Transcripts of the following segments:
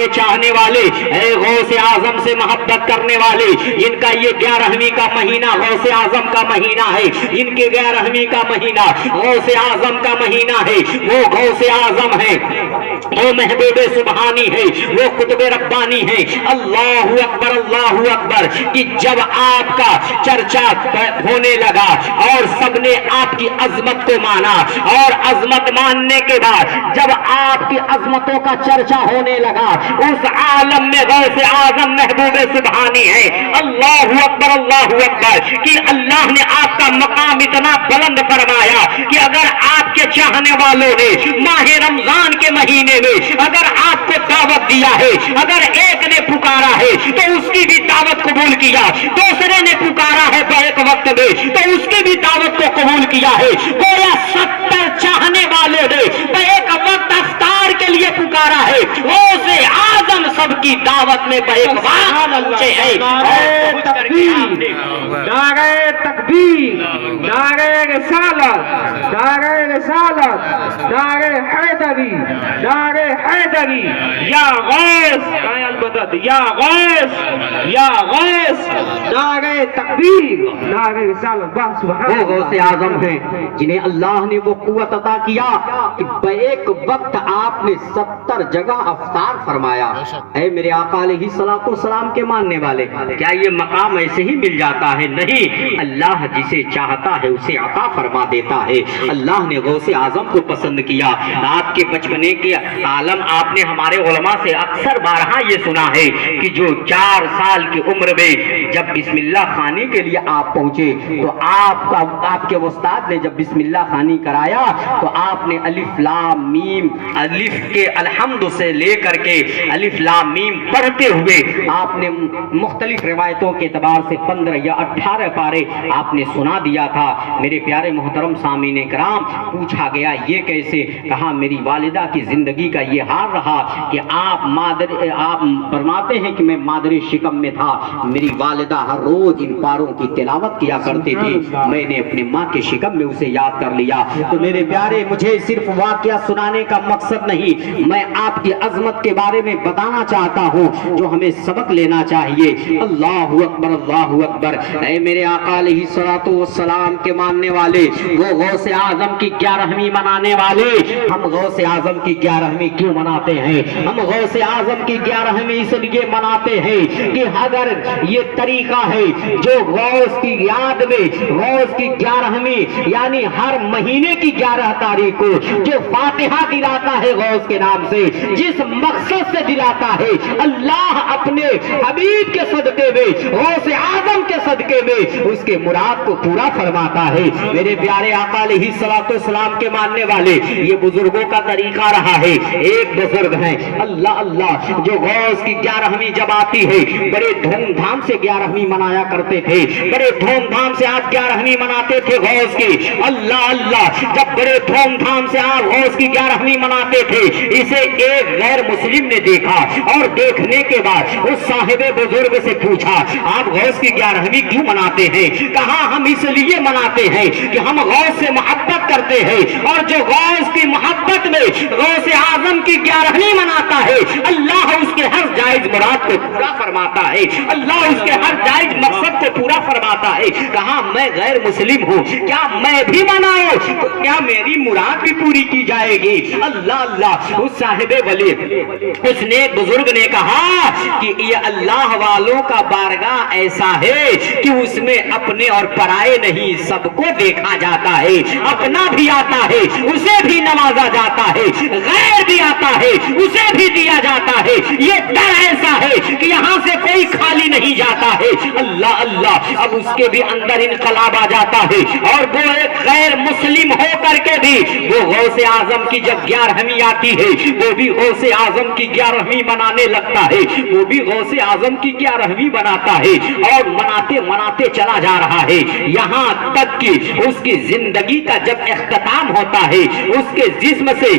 کے چاہنے والے، اے غوث اعظم سے محبت کرنے والے، ان کا یہ 11ویں کا مہینہ غوث اعظم کا مہینہ ہے، ان کے 11ویں کا مہینہ غوث اعظم کا مہینہ ہے۔ وہ غوث اعظم ہے، وہ محبوب سبحانی ہے، وہ قطب ربانی ہے۔ اللہ اکبر اللہ اکبر کہ جب آپ کا چرچا ہونے لگا اور سب نے آپ کی عظمت کو مانا، اور عظمت ماننے کے بعد جب آپ کی عظمتوں کا چرچا ہونے لگا، اس عالم میں غوث اعظم محبوب سبحانی ہے۔ اللہ اکبر کہ اللہ نے آپ کا مقام اتنا بلند فرمایا کہ اگر آپ کے چاہنے والوں نے ماہ رمضان کے مہینے میں اگر آپ کو دعوت دیا ہے، اگر ایک نے پکارا ہے تو اس کی بھی دعوت قبول کیا، دوسرے نے پکارا ہے ایک وقت میں تو اس کی بھی دعوت کو قبول کیا ہے۔ گویا 70 چاہنے والوں نے ایک وقت افطار کے لیے پکارا ہے، غوث اعظم سب کی دعوت میں ایک وقت ہے۔ نعرہ تکبیر، نعرہ رسالت، نعرہ رسالت، نعرہ حیدری، نعرہ حیدری، یا غوث المدد، یا غوث، یا غوث، نعرہ تکبیر، نعرہ رسالت۔ وہ غوث اعظم ہیں جنہیں اللہ نے وہ قوت عطا کیا کہ بیک وقت آپ نے 70 جگہ افطار فرمایا۔ اے میرے آقا علیہ الصلوۃ والسلام کے ماننے والے، کیا یہ مقام ایسے ہی مل جاتا ہے؟ نہیں، اللہ جسے چاہتا ہے اسے عطا فرما دیتا ہے۔ اللہ نے غوث اعظم کو پسند کیا۔ آپ کے بچپنے کے عالم آپ نے ہمارے علماء سے اکثر بارہا یہ سنا ہے کہ جو 4 سال کی عمر میں جب بسم اللہ خوانی کے لیے آپ پہنچے تو آپ کے استاد نے جب بسم اللہ خوانی کرایا تو آپ نے الف لام میم، الف کے الحمد سے لے کر کے الف لام میم پڑھتے ہوئے آپ نے مختلف روایتوں کے اعتبار سے 15 یا 18 پارے آپ نے سنا دیا تھا۔ میرے پیارے محترم سامعین کرام، پوچھا گیا یہ کیسے؟ کہا میری والدہ کی زندگی کا یہ حال رہا کہ آپ فرماتے ہیں کہ میں مادر شکم میں تھا، میری والدہ ہر روز ان پاروں کی تلاوت کیا کرتی تھی، میں نے اپنی ماں کے شکم میں اسے یاد کر لیا۔ تو میرے پیارے، مجھے صرف واقعہ سنانے کا مقصد نہیں، میں آپ کی عظمت کے بارے میں بتانا چاہتا ہوں جو ہمیں سبق لینا چاہیے۔ اللہ اکبر اللہ اکبر۔ اے میرے آقا علیہ الصلوۃ والسلام کے ماننے والے، وہ غوث اعظم کی 11ویں منانے والے، ہم غوث اعظم کی 11ویں کیوں مناتے ہیں؟ ہم غوث اعظم کی 11ویں اس لیے مناتے ہیں کہ اگر یہ طریقہ ہے جو غوث کی یاد میں غوث کی 11ویں یعنی ہر مہینے کی 11 تاریخ کو جو فاتحہ دلاتا ہے غوث کے نام سے، جس مقصد سے دلاتا ہے، اللہ اپنے حبیب کے صدقے میں، غوث اعظم کے صدقے میں اس کے مراد کو پورا فرماتا ہے۔ میرے پیارے آقا علیہ الصلوۃ والسلام کے ماننے والے، یہ بزرگوں کا طریقہ رہا ہے۔ ایک بزرگ ہیں اللہ جو غوث کی 11ویں جب آتی ہے بڑے دھوم دھام سے 11ویں منایا کرتے تھے، بڑے دھوم دھام سے آپ 11ویں مناتے تھے غوث کی۔ اللہ جب بڑے دھوم دھام سے آپ غوث کی 11ویں مناتے تھے، اسے ایک غیر مسلم نے دیکھا اور دیکھنے کے بعد اس صاحب بزرگ سے پوچھا آپ غوث کی 11ویں کیوں مناتے ہیں؟ کہا ہم اس لیے مناتے ہیں کہ ہم غوث سے محبت کرتے ہیں، اور جو غوث کی محبت میں غوث اعظم کی 11ویں مناتا ہے، اللہ اس کے ہر جائز مراد کو پورا فرماتا ہے، اللہ اس کے ہر جائز مقصد کو پورا فرماتا ہے۔ کہا میں غیر مسلم ہوں، کیا میں بھی مناؤں؟ تو کیا میری مراد بھی پوری کی جائے گی؟ اللہ اس صاحب ولی اس نیک بزرگ نے کہا کہ یہ اللہ والوں کا بارگاہ ایسا ہے کہ اس میں اپنے اور پرائے نہیں، سب کو دیکھا جاتا ہے، اپنا بھی آتا ہے اسے بھی نوازا جاتا ہے، غیر بھی آتا ہے اسے بھی دیا جاتا ہے۔ یہ در ایسا ہے کہ یہاں سے کوئی خالی نہیں جاتا ہے۔ اللہ اب اس کے بھی اندر انقلاب آ جاتا ہے، اور وہ ایک غیر مسلم ہو کر کے بھی وہ غوث اعظم کی جب 11ویں آتی ہے وہ بھی غوث اعظم کی 11ویں منانے لگتا ہے، وہ بھی غوث اعظم کی 11ویں بناتا ہے، اور مناتے چلا جا رہا ہے، یہاں تک کہ اس کی زندگی کا جب اختتام ہوتا ہے، اس کے جسم سے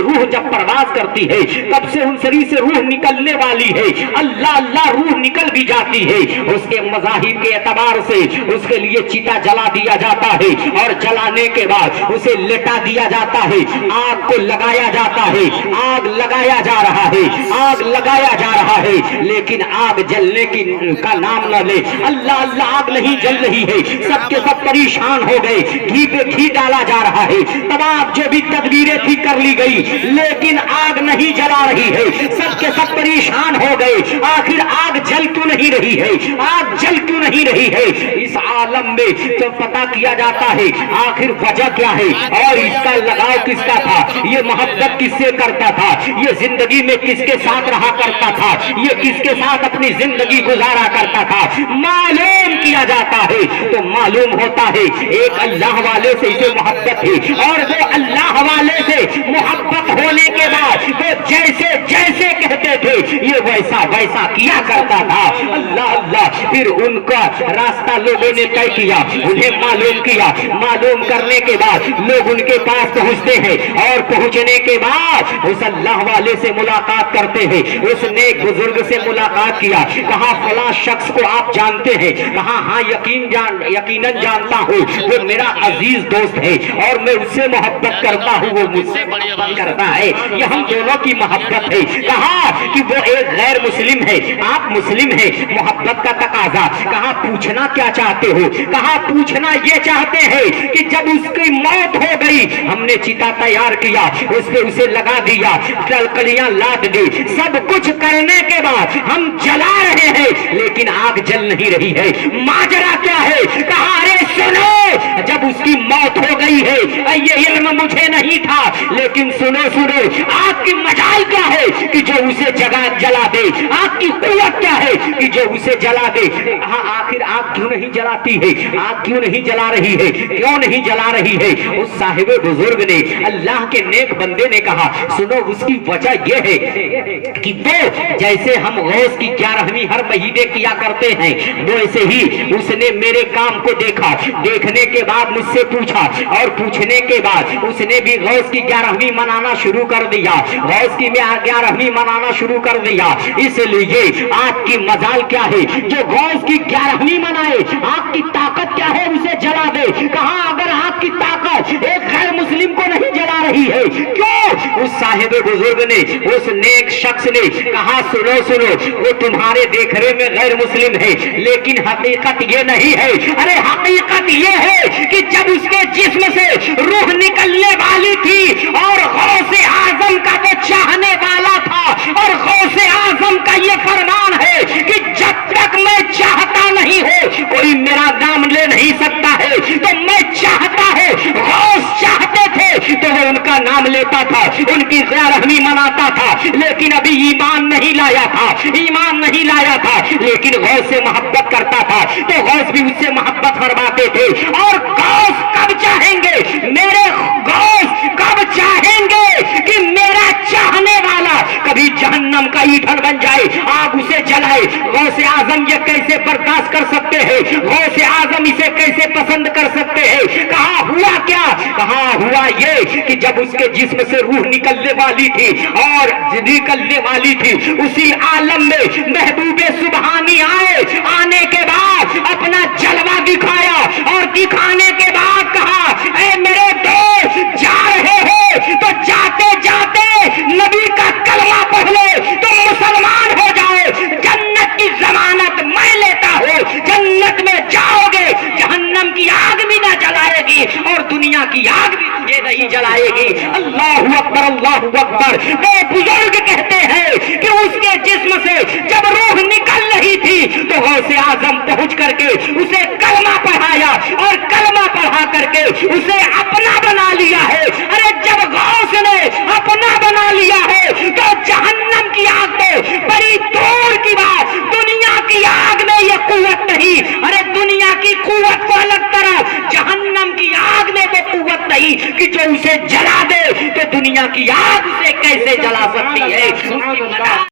روح جب پرواز کرتی ہے कब से उन शरीर से रूह निकलने वाली है, अल्लाह अल्लाह रूह निकल भी जाती है, उसके मज़ाहिब के एतबार से उसके लिए चिता जला दिया जाता है और जलाने के बाद उसे लेटा दिया जाता है, आग को लगाया जाता है, आग लगाया जा रहा है, आग लगाया जा रहा है, लेकिन आग जलने की का नाम न ले, अल्लाह अल्लाह आग नहीं जल रही है, सबके सब परेशान हो गए, घी पे घी डाला जा रहा है, तमाम जो भी तदबीरें थी कर ली गई, लेकिन आग नहीं जला रही है, सबके सब परेशान हो गए, आखिर आग जल क्यों नहीं रही है, आग जल क्यों नहीं रही है। इस आलम में तो पता किया जाता है आखिर वजह क्या है और इसका लगाव किसका था, ये मोहब्बत किससे करता था, ये जिंदगी में किसके साथ रहा करता था, ये किसके साथ अपनी जिंदगी गुजारा करता था, मालूम किया जाता है तो मालूम होता है एक अल्लाह वाले से इसे मोहब्बत है और वो अल्लाह वाले से मोहब्बत होने के बाद वो जैसे जैसे कहते थे ये वैसा वैसा किया करता था। अल्लाह अल्लाह, फिर उनका रास्ता लोगों ने तय किया, उन्हें मालूम किया, मालूम करने के बाद लोग उनके पास पहुंचते हैं और पहुंचने के बाद उस अल्लाह वाले से मुलाकात करते हैं, उस नेक बुजुर्ग से मुलाकात किया, कहा फला शख्स को आप जानते हैं, कहा हाँ यकीनन जानता हूँ, वो मेरा अजीज दोस्त है और मैं उससे मोहब्बत करता हूँ, वो मुझसे मोहब्बत करता है, ये हम दोनों की मोहब्बत है। कहा कि वो एक गैर मुस्लिम है, आप मुस्लिम हैं, मोहब्बत का तकाजा। कहा पूछना क्या चाहते हो, कहा पूछना ये चाहते हैं कि जब उसकी मौत हो गई हमने चिता तैयार किया, उस पे उसे लगा दिया, कलकलियां लाद दी, सब कुछ करने के बाद हम जला रहे हैं लेकिन आग जल नहीं रही है, माजरा क्या है। कहा अरे सुनो, जब उसकी मौत हो गई है ये इल्म मुझे नहीं था, लेकिन सुनो सुनो आग की मजाल क्या है कि जो उसे जला दे, आग की कुव्वत क्या है कि जो उसे जला दे। हाँ आखिर आग क्यों नहीं जलाती है, आग क्यों नहीं जला रही है, क्यों नहीं जला रही है। उस साहिब बुजुर्ग ने, अल्लाह के नेक बंदे ने कहा सुनो उसकी वजह यह है कि वो जैसे हम गौस की 11वीं हर महीने किया करते हैं वैसे ही उसने मेरे काम को देखा, देखने के बाद मुझसे पूछा और पूछने के बाद उसने भी गौस की 11वीं मनाना शुरू कर दिया, गौस की 11वीं मनाना शुरू कर दिया। इसलिए आपकी मजाल क्या है जो गौस की 11वीं मनाए, आपकी ताकत क्या है उसे जला दे। कहा अगर आपकी ताकत एक गैर मुस्लिम को नहीं जला रही है क्यों। उस साहिब बुजुर्ग ने, उस नेक शख्स ने कहा सुनो सुनो वो तुम्हारे देखने में गैर मुस्लिम है लेकिन हकीकत ये नहीं है। अरे हकीकत ये है कि जब उसके जिस्म से रूह निकलने वाली थी और गौसे आजम का वो चाहने वाला था और गौसे आजम का ये फरमान है कि जब तक मैं चाहता नहीं हो कोई मेरा नाम ले नहीं सकता है, तो मैं चाहता हूं, गौस चाहते थे तो वो उनका नाम लेता था, उनकी 11वीं मनाता था, लेकिन अभी ईमान नहीं लाया था, ईमान नहीं लाया था, लेकिन गौस से मोहब्बत करता था तो गौस भी उससे मोहब्बत फरमाते थे। और गौस कब चाहेंगे, मेरे गौस कब चाहेंगे कि मेरा चाहने वाला कभी जहन्नम का ईंधन बन जाए, आग उसे जलाए। गौसे आजम ये कैसे बर्दाश्त कर सकते हैं, गौसे आजम इसे कैसे पसंद कर सकते हैं। कहा हुआ क्या, कहा हुआ ये कि जब उसके जिस्म से रूह निकलने वाली थी और निकलने वाली थी उसी आलम में महबूबे सुबहानी आए, आने के बाद अपना जलवा दिखाया और दिखाने के बाद कहा ऐ मेरे दोस्त जा रहे हो तो जाते जाते नबी का कलमा पढ़ लो तो मुसलमान हो जाओ, जन्नत की जमानत मैं लेता हूँ, जन्नत में जाओगे, जहन्नम की आग भी ना जलाएगी और दुनिया की आग भी तुझे नहीं जलाएगी। अल्लाहु अकबर, अल्लाहु अकबर। वो बुजुर्ग कहते हैं कि उसके जिस्म से जब रूह निकल रही थी तो गौसे आजम पहुंच करके उसे कलमा पढ़ाया और कलमा पढ़ा करके उसे अपना बना लिया है। अरे जब गौस ने अपना बना लिया है तो जहन्नम की आग तो बड़ी दूर की बात, दुनिया की आग में ये कुव्वत नहीं। अरे दुनिया की कुव्वत को अलग तरह, जहन्नम की आग में वो कुव्वत नहीं कि जो उसे जला दे, तो दुनिया की आग उसे कैसे जला सकती है।